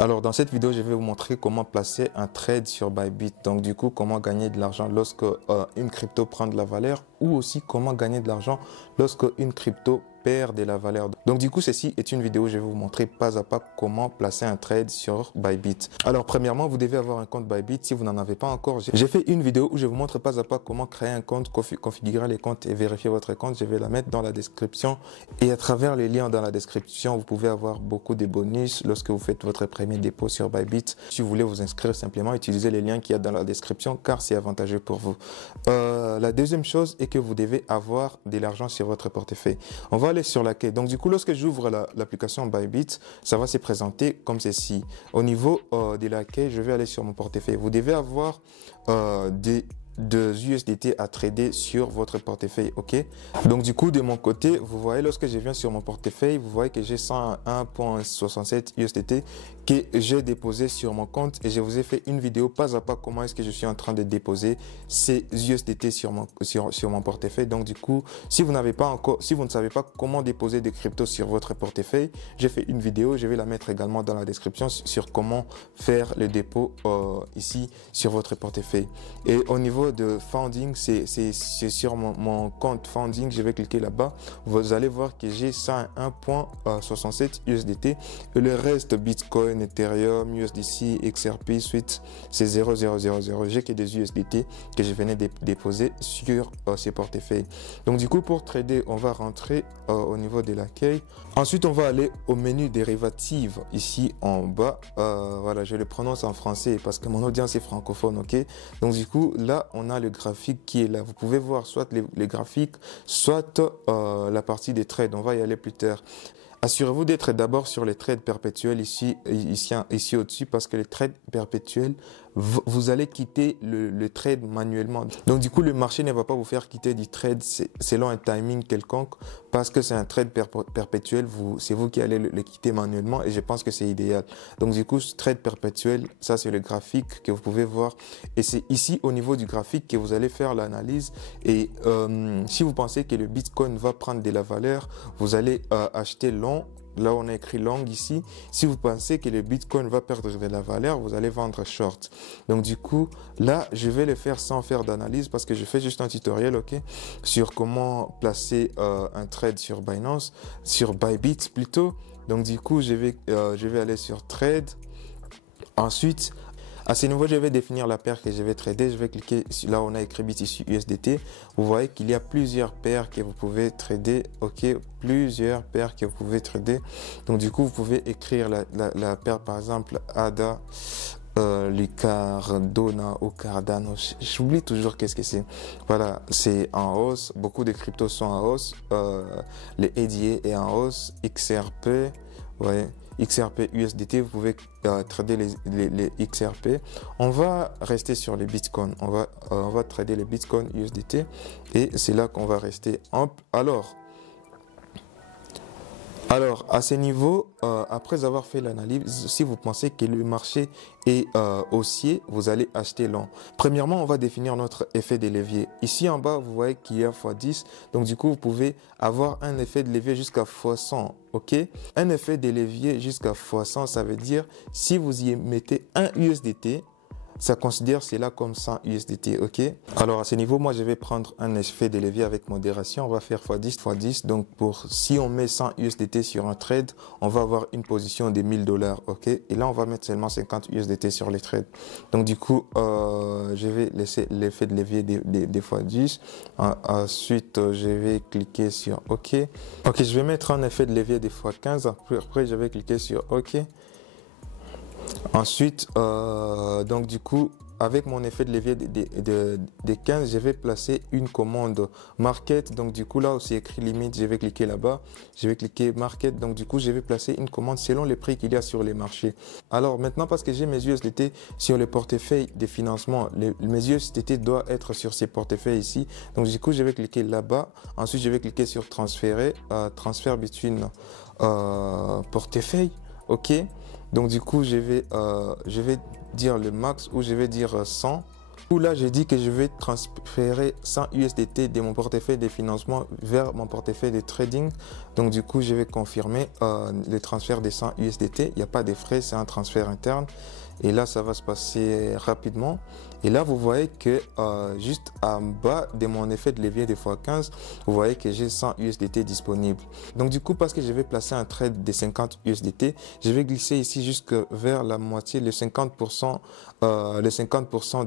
Alors dans cette vidéo, je vais vous montrer comment placer un trade sur Bybit. Donc du coup, comment gagner de l'argent lorsque une crypto prend de la valeur ou aussi comment gagner de l'argent lorsque une crypto perd de la valeur. Donc du coup, ceci est une vidéo où je vais vous montrer pas à pas comment placer un trade sur Bybit. Alors premièrement, vous devez avoir un compte Bybit. Si vous n'en avez pas encore, j'ai fait une vidéo où je vous montre pas à pas comment créer un compte, configurer les comptes et vérifier votre compte. Je vais la mettre dans la description et à travers les liens dans la description, vous pouvez avoir beaucoup de bonus lorsque vous faites votre premier dépôt sur Bybit. Si vous voulez vous inscrire, simplement utilisez les liens qu'il y a dans la description car c'est avantageux pour vous. La deuxième chose est que vous devez avoir de l'argent sur votre portefeuille. On va aller sur l'accueil. Donc du coup, lorsque j'ouvre l'application Bybit, ça va se présenter comme ceci. Au niveau de l'accueil, je vais aller sur mon portefeuille. Vous devez avoir de USDT à trader sur votre portefeuille, ok? Donc du coup, de mon côté, vous voyez, lorsque je viens sur mon portefeuille, vous voyez que j'ai 101,67 USDT que j'ai déposé sur mon compte et je vous ai fait une vidéo pas à pas comment est-ce que je suis en train de déposer ces USDT sur mon portefeuille. Donc du coup, si vous ne savez pas comment déposer des cryptos sur votre portefeuille, j'ai fait une vidéo, je vais la mettre également dans la description sur comment faire le dépôt ici sur votre portefeuille. Et au niveau de Founding, c'est sur mon compte Founding, je vais cliquer là-bas, vous allez voir que j'ai 101,67 USDT et le reste Bitcoin, Ethereum, USDC, XRP, suite c'est 0,000. J'ai que des USDT que je venais de déposer sur ces portefeuilles. Donc du coup, pour trader, on va rentrer au niveau de l'accueil. Ensuite, on va aller au menu dérivatives ici en bas. Voilà, je le prononce en français parce que mon audience est francophone, ok? Donc du coup, là, on a le graphique qui est là. Vous pouvez voir soit les graphiques, soit la partie des trades. On va y aller plus tard. Assurez-vous d'être d'abord sur les trades perpétuels ici au-dessus parce que les trades perpétuels, vous allez quitter le trade manuellement. Donc du coup, le marché ne va pas vous faire quitter du trade selon un timing quelconque parce que c'est un trade perpétuel. C'est vous qui allez le quitter manuellement et je pense que c'est idéal. Donc du coup, ce trade perpétuel, ça c'est le graphique que vous pouvez voir et c'est ici au niveau du graphique que vous allez faire l'analyse et si vous pensez que le Bitcoin va prendre de la valeur, vous allez acheter long. Là, on a écrit long ici. Si vous pensez que le Bitcoin va perdre de la valeur, vous allez vendre short. Donc, du coup, là, je vais le faire sans faire d'analyse parce que je fais juste un tutoriel, ok, sur comment placer un trade sur Binance, sur Bybit plutôt. Donc, du coup, je vais aller sur trade. Ensuite, à ce niveau, je vais définir la paire que je vais trader. Je vais cliquer là où on a écrit BTC USDT. Vous voyez qu'il y a plusieurs paires que vous pouvez trader. Ok, plusieurs paires que vous pouvez trader. Donc du coup, vous pouvez écrire la paire par exemple ADA, Cardano ou Cardano. J'oublie toujours qu'est-ce que c'est. Voilà, c'est en hausse. Beaucoup de cryptos sont en hausse. Le ADA est en hausse. XRP, ouais. XRP USDT, vous pouvez trader les XRP. On va rester sur les Bitcoin. On va trader les Bitcoin USDT et c'est là qu'on va rester. Alors, à ce niveau, après avoir fait l'analyse, si vous pensez que le marché est haussier, vous allez acheter long. Premièrement, on va définir notre effet de levier. Ici en bas, vous voyez qu'il y a x10. Donc, du coup, vous pouvez avoir un effet de levier jusqu'à x100. Ok? Un effet de levier jusqu'à x100, ça veut dire si vous y mettez un USDT, ça considère cela comme 100 USDT, ok? Alors à ce niveau, moi je vais prendre un effet de levier avec modération. On va faire x10. Donc si on met 100 USDT sur un trade, on va avoir une position de $1000, ok? Et là on va mettre seulement 50 USDT sur les trades. Donc du coup, je vais laisser l'effet de levier des x10. Ensuite, je vais cliquer sur OK. Ok, je vais mettre un effet de levier des x15. Après, je vais cliquer sur OK. Ensuite, donc du coup, avec mon effet de levier des 15, je vais placer une commande market. Donc du coup, là où c'est écrit limite, je vais cliquer là-bas. Je vais cliquer market. Donc du coup, je vais placer une commande selon les prix qu'il y a sur les marchés. Alors maintenant, parce que j'ai mes USDT sur le portefeuille des financements, mes USDT doivent être sur ces portefeuilles ici. Donc du coup, je vais cliquer là-bas. Ensuite, je vais cliquer sur transférer, transfert between portefeuille. Ok. Donc du coup, je vais dire le max ou je vais dire 100. Où là, j'ai dit que je vais transférer 100 USDT de mon portefeuille de financement vers mon portefeuille de trading. Donc du coup, je vais confirmer le transfert des 100 USDT. Il n'y a pas de frais, c'est un transfert interne. Et là, ça va se passer rapidement. Et là, vous voyez que juste en bas de mon effet de levier de x15, vous voyez que j'ai 100 USDT disponibles. Donc du coup, parce que je vais placer un trade de 50 USDT, je vais glisser ici jusque vers la moitié, le 50%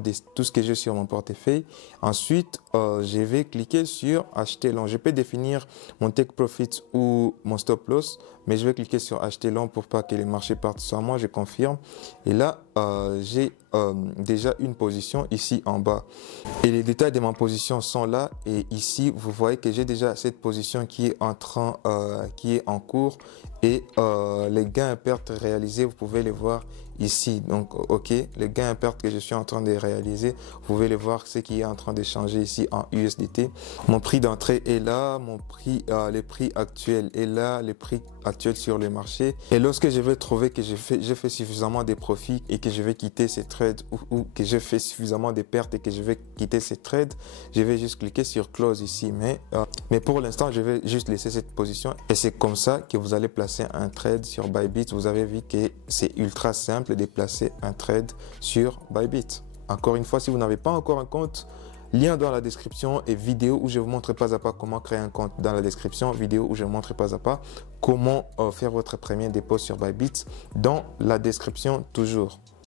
de tout ce que j'ai sur mon portefeuille. Ensuite, je vais cliquer sur acheter long. Je peux définir mon take profit ou mon stop loss, mais je vais cliquer sur acheter long pour pas que les marchés partent sur moi. Je confirme. Et là, j'ai déjà une position ici en bas. Et les détails de ma position sont là. Et ici, vous voyez que j'ai déjà cette position qui est en cours. Et les gains et pertes réalisés, vous pouvez les voir ici. Donc, ok, les gains et pertes que je suis en train de réaliser, vous pouvez les voir, ce qui est en train de changer ici en USDT. Mon prix d'entrée est là, le prix actuel est là, le prix actuel sur le marché. Et lorsque je vais trouver que j'ai fait suffisamment de profits et que je vais quitter ces trades ou que j'ai fait suffisamment de pertes et que je vais quitter ces trades, je vais juste cliquer sur close ici. Mais pour l'instant, je vais juste laisser cette position et c'est comme ça que vous allez placer un trade sur Bybit. Vous avez vu que c'est ultra simple de placer un trade sur Bybit. Encore une fois, si vous n'avez pas encore un compte, lien dans la description et vidéo où je vous montre pas à pas comment créer un compte dans la description, vidéo où je vous montre pas à pas comment faire votre premier dépôt sur Bybit dans la description toujours.